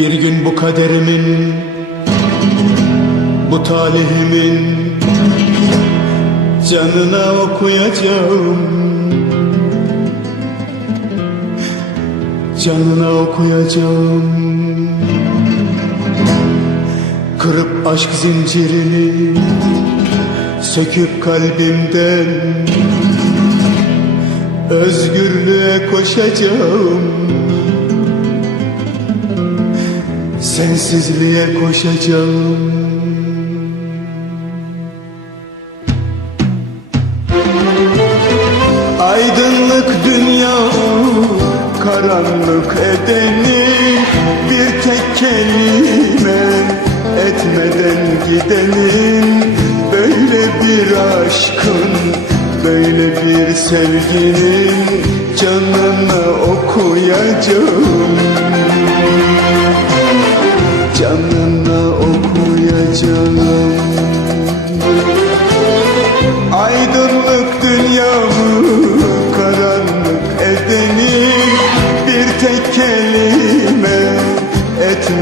Bir gün bu kaderimin Bu talihimin Canına okuyacağım. Canına okuyacağım. Kırıp aşk zincirini Söküp kalbimden Özgürlüğe koşacağım Sensizliğe koşacağım. Aydınlık dünya karanlık edeni Bir tek kelime etmeden gidenin. Böyle bir aşkın böyle bir sevginin Canını okuyacağım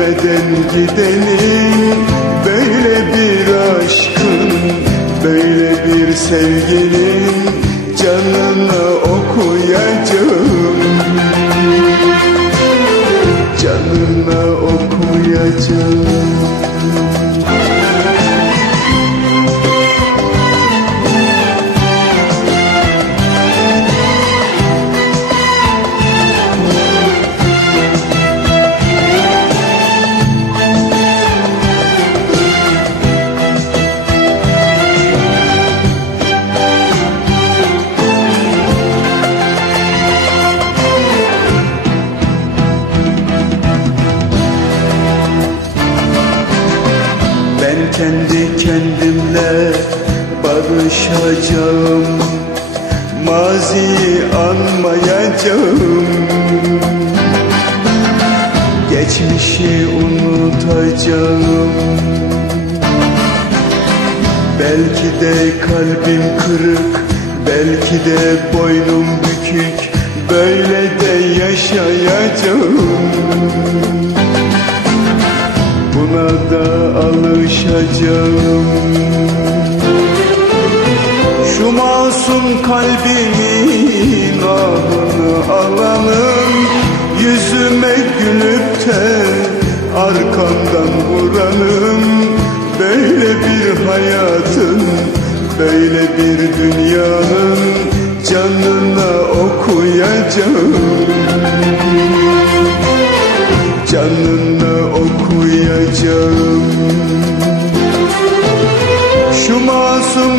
etmeden gideni Böyle bir aşkın, böyle bir sevginin Canını okuyacağım kendi kendimle barışacağım. Maziyi anmayacağım. Geçmişi unutacağım. Belki de kalbim kırık Belki de boynum bükük. Böyle de yaşayacağım da alışacağım. Şu masum kalbimin ahını alanın Yüzüme gülüp de arkamdan vuranım Böyle bir hayatın, böyle bir dünyanın Canına okuyacağım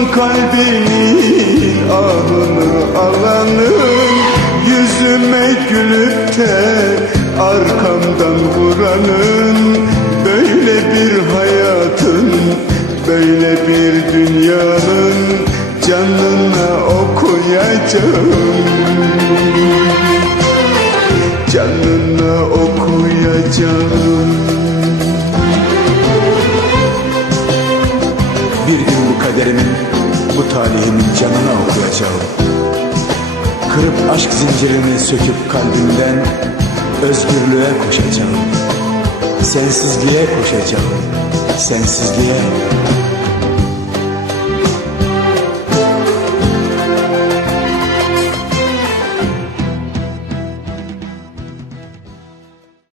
masum kalbinin ahını alanın Yüzüme gülüp de arkamdan vuranın Böyle bir hayatın, böyle bir dünyanın Canına okuyacağım. Canına okuyacağım. Bir gün bu kaderimin, bu talihimin canına okuyacağım. Kırıp aşk zincirini söküp kalbimden Özgürlüğe koşacağım. Sensizliğe koşacağım. Sensizliğe